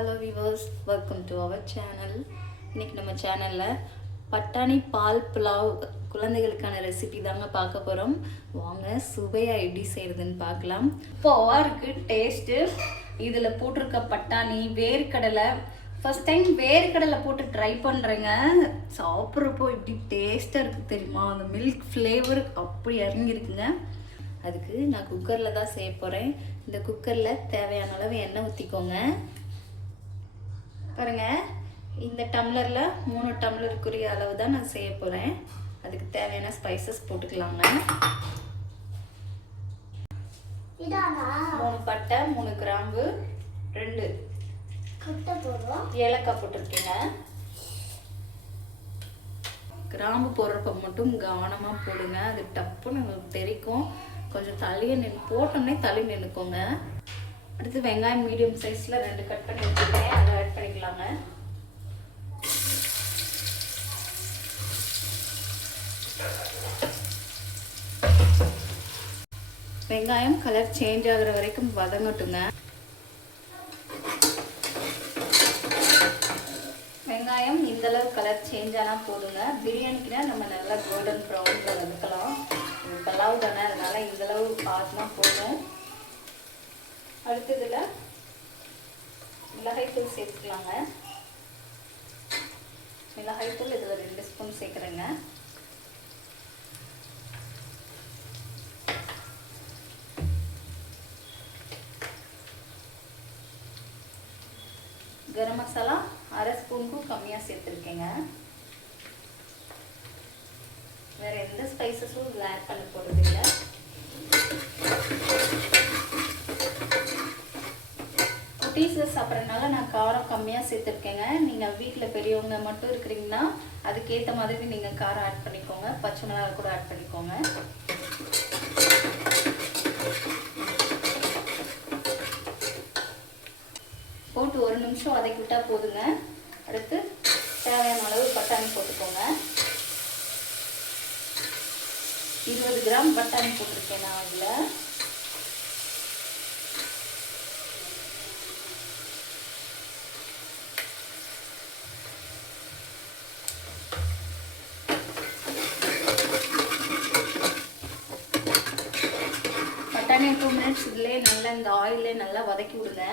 Hello viewers, welcome to our channel. இன்றைக்கி நம்ம சேனலில் பட்டாணி பால் புலாவ் குழந்தைகளுக்கான ரெசிபி தாங்க பார்க்க போகிறோம். வாங்க சுவையாக எப்படி செய்கிறதுன்னு பார்க்கலாம். இப்போவா இருக்குது டேஸ்ட்டு. இதில் போட்டிருக்க பட்டாணி வேர்க்கடலை ஃபஸ்ட் டைம் வேர்க்கடலை போட்டு ட்ரை பண்ணுறேங்க. சாப்பிட்றப்போ இப்படி டேஸ்ட்டாக இருக்குது தெரியுமா? அந்த மில்க் ஃப்ளேவர் அப்படி இறங்கியிருக்குங்க. அதுக்கு நான் குக்கரில் தான் செய்ய போகிறேன். இந்த குக்கரில் தேவையான அளவு எண்ணெய் ஊற்றிக்கோங்க. பாருங்கள், இந்த டம்ளரில் 3 டம்ளருக்குரிய அளவு தான் நான் செய்ய போகிறேன். அதுக்கு தேவையான ஸ்பைசஸ் போட்டுக்கலாங்க. 3 பட்டை, 3 கிராம்பு, 2 ஏலக்காய் போட்டிருக்கேங்க. கிராம்பு போடுறப்ப மட்டும் கவனமாக போடுங்க, அது டப்புன்னு உங்களுக்கு தெரிக்கும். கொஞ்சம் தள்ளியே போட்டோன்னே தள்ளி நின்றுக்கோங்க. அடுத்து வெங்காயம் மீடியம் சைஸில் 2 கட் பண்ணி வச்சுருக்கேன், அதை ஆட் பண்ணிக்கலாங்க. வெங்காயம் கலர் சேஞ்ச் ஆகுற வரைக்கும் வதங்கட்டுங்க. வெங்காயம் இந்தளவு கலர் சேஞ்ச் ஆனால் போதுங்க. பிரியாணிக்குனா நம்ம நல்லா கோல்டன் ப்ரௌனில் வதக்கலாம். பலாவ் தானே, அதனால் இந்தளவு பார்த்துனா போதும். அடுத்ததில் மிளகாய்த்தூள் சேர்த்துக்கலாங்க. மிளகாய்த்தூள் இதில் 2 ஸ்பூன் சேர்க்குறேங்க. கரம் மசாலா 1/2 ஸ்பூனுக்கும் கம்மியாக சேர்த்துருக்கேங்க. வேறு எந்த ஸ்பைசஸும் இதில் ஆட் பண்ண போகிறது இல்லை. குட்டீஸஸ் சாப்பிட்றதுனால நான் காரம் கம்மியாக சேர்த்துருக்கேங்க. நீங்கள் வீட்டில் பெரியவங்க மட்டும் இருக்கிறீங்கன்னா அதுக்கேற்ற மாதிரி நீங்கள் காரம் ஆட் பண்ணிக்கோங்க. பச்சை மிளகாய் கூட ஆட் பண்ணிக்கோங்க. போட்டு 1 நிமிஷம் வதக்கி விட்டால் போதுங்க. அடுத்து தேவையான அளவு பட்டாணி போட்டுக்கோங்க. 20 கிராம் பட்டாணி போட்டிருக்கேன் நான் அதில். பட்டாணி 2 மினிட்ஸ் இதிலே நல்லா இந்த ஆயிலே நல்லா வதக்கி விடுங்க.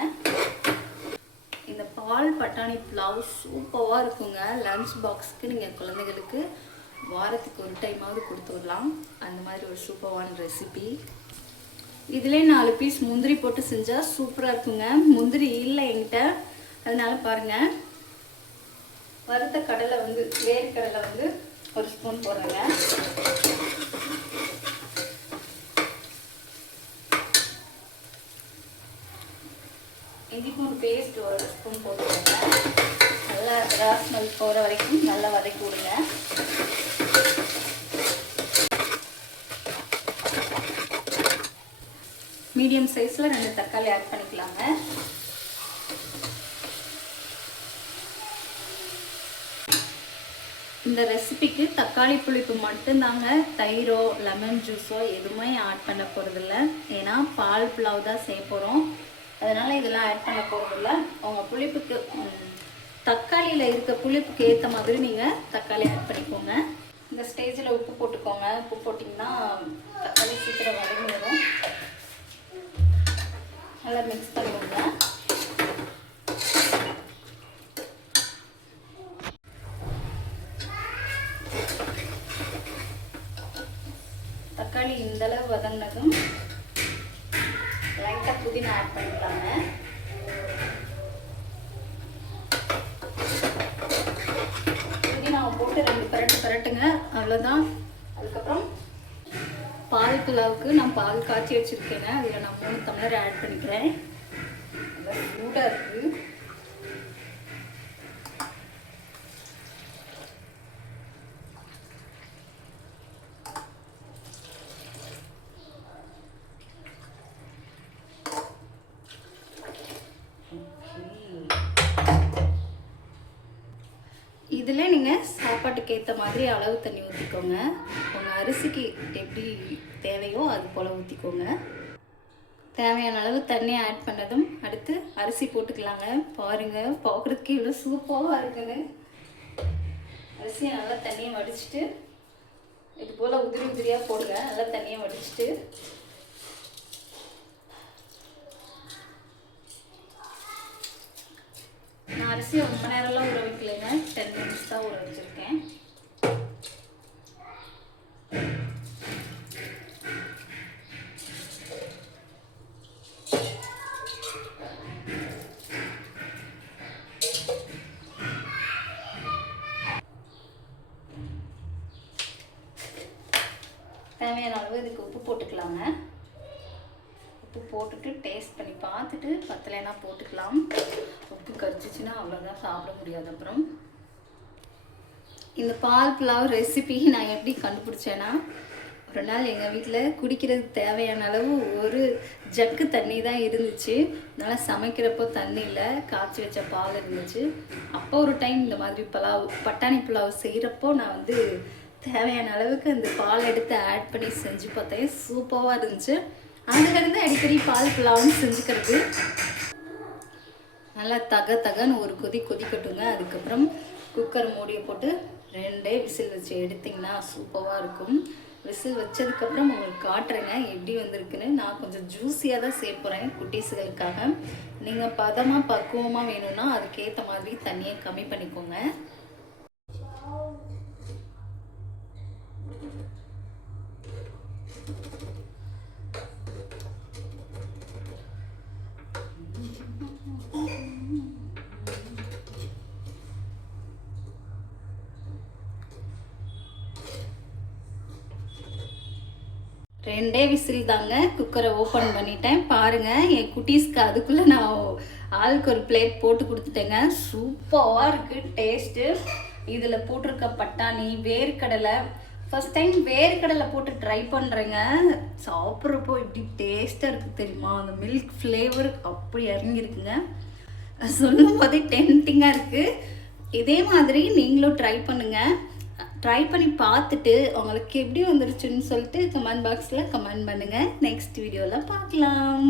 இந்த பால் பட்டாணி புலாவ் சூப்பராக இருக்குங்க. லன்ச் பாக்ஸுக்கு நீங்கள் குழந்தைகளுக்கு வாரத்துக்கு ஒரு டைமாவது கொடுத்து விடலாம். அந்த மாதிரி ஒரு சூப்பரான ரெசிபி. இதிலே 4 பீஸ் முந்திரி போட்டு செஞ்சால் சூப்பராக இருக்குங்க. முந்திரி இல்லை என்கிட்ட, அதனால பாருங்கள். வறுத்த கடலை வேர்க்கடலை 1 ஸ்பூன் போடுறேங்க. இஞ்சி பூண்டு பேஸ்ட் 1 ஸ்பூன் போட்டுக்கோங்க. நல்லா ராஸ்மல் போகிற வரைக்கும் நல்லா வதக்கி விடுங்க. மீடியம் சைஸில் 2 தக்காளி ஆட் பண்ணிக்கலாங்க. இந்த ரெசிபிக்கு தக்காளி புளிப்பு மட்டும்தாங்க. தயிரோ லெமன் ஜூஸோ எதுவுமே ஆட் பண்ண போகிறதில்ல. ஏன்னா பால் புலாவ் தான் செய்ய போகிறோம். அதனால் இதெல்லாம் ஆட் பண்ண போகிறதில்ல. உங்கள் புளிப்புக்கு தக்காளியில் இருக்க புளிப்புக்கு ஏற்ற மாதிரி நீங்கள் தக்காளி ஆட் பண்ணிக்கோங்க. இந்த ஸ்டேஜில் உப்பு போட்டுக்கோங்க. உப்பு போட்டிங்கன்னா தக்காளி சீக்கிரம் வதங்கி வரும். நல்லா மிக்ஸ் பண்ணிக்கோங்க. தக்காளி இந்தளவு வதங்கினதும் லைட்டாக புதினா ஆட் பண்ணிக்கலாங்க. புதினாவை போட்டு 2 பரட்டுங்க, அவ்வளோதான். அதுக்கப்புறம் பால் புலாவுக்கு நான் பால் காய்ச்சி வச்சுருக்கேங்க. அதில் நான் 3 டம்ளர் ஆட் பண்ணிக்கிறேன். நல்லா சூடாக இருக்குது. இதில் நீங்கள் சாப்பாட்டுக்கு ஏற்ற மாதிரி அளவு தண்ணி ஊற்றிக்கோங்க. உங்கள் அரிசிக்கு எப்படி தேவையோ அது போல் ஊற்றிக்கோங்க. தேவையான அளவு தண்ணி ஆட் பண்ணதும் அடுத்து அரிசி போட்டுக்கலாங்க. பாருங்கள் பார்க்குறதுக்கு இவ்வளோ சூப்பராக இருக்குன்னு. அரிசியை நல்லா தண்ணியை வடிச்சிட்டு இது போல் உதிரி உதிரியாக போடுங்க. நல்லா தண்ணியை வடிச்சிட்டு நான் அரிசியை ரொம்ப நேரம்லாம் ஊற வைக்கலைங்க, 10 மினிட்ஸ் தான் ஊற வச்சுருக்கேன். தேவையான அளவு இதுக்கு உப்பு போட்டுக்கலாங்க. உப்பு போட்டுட்டு டேஸ்ட் பண்ணி பார்த்துட்டு பத்தலைன்னா போட்டுக்கலாம். உப்பு கரிச்சிச்சின்னா அவ்வளோதான், சாப்பிட முடியாது. அப்புறம் இந்த பால் புலாவ் ரெசிபி நான் எப்படி கண்டுபிடிச்சேன்னா, ஒரு நாள் எங்கள் வீட்டில் குடிக்கிறதுக்கு தேவையான அளவு ஒரு ஜக்கு தண்ணி தான் இருந்துச்சு. அதனால் சமைக்கிறப்போ தண்ணி இல்லை, காய்ச்சி வச்ச பால் இருந்துச்சு. அப்போ ஒரு டைம் இந்த மாதிரி பட்டாணி புலாவ் செய்கிறப்போ நான் தேவையான அளவுக்கு அந்த பால் எடுத்து ஆட் பண்ணி செஞ்சு பார்த்தேன். சூப்பராக இருந்துச்சு. அதுலேருந்து அடிக்கடி பால் புலாவ்னு செஞ்சுக்கிறது. நல்லா தகன்னு ஒரு கொதிக்கட்டுங்க. அதுக்கப்புறம் குக்கர் மூடியை போட்டு 2 விசில் வச்சு எடுத்திங்கன்னா சூப்பராக இருக்கும். விசில் வச்சதுக்கப்புறம் உங்களுக்கு காட்டுறேங்க எப்படி வந்திருக்குன்னு. நான் கொஞ்சம் ஜூஸியாக தான் சேர்ப்புறேன் குட்டீஸுகளுக்காக. நீங்கள் பதமாக பக்குவமாக வேணும்னா அதுக்கேற்ற மாதிரி தண்ணியை கம்மி பண்ணிக்கோங்க. ரெண்டே விசில் தாங்க. குக்கரை ஓப்பன் பண்ணிட்டேன். பாருங்கள் என் குட்டீஸ்க்கு அதுக்குள்ளே நான் ஆளுக்கு ஒரு பிளேட் போட்டு கொடுத்துட்டேங்க. சூப்பராக இருக்குது டேஸ்ட்டு. இதில் போட்டிருக்க பட்டாணி, வேர்க்கடலை, ஃபஸ்ட் டைம் வேர்க்கடலை போட்டு ட்ரை பண்ணுறேங்க. சாப்பிட்றப்போ இப்படி டேஸ்ட்டாக இருக்குது தெரியுமா? அந்த மில்க் ஃப்ளேவர் அப்படி இறங்கியிருக்குங்க. சொல்லும் போதே டெம்டிங்காக இருக்குது. இதே மாதிரி நீங்களும் ட்ரை பண்ணுங்கள். ட்ரை பண்ணி பார்த்துட்டு உங்களுக்கு எப்படி வந்துருச்சுன்னு சொல்லிட்டு கமெண்ட் பாக்ஸில் கமெண்ட் பண்ணுங்கள். நெக்ஸ்ட் வீடியோவில் பார்க்கலாம்.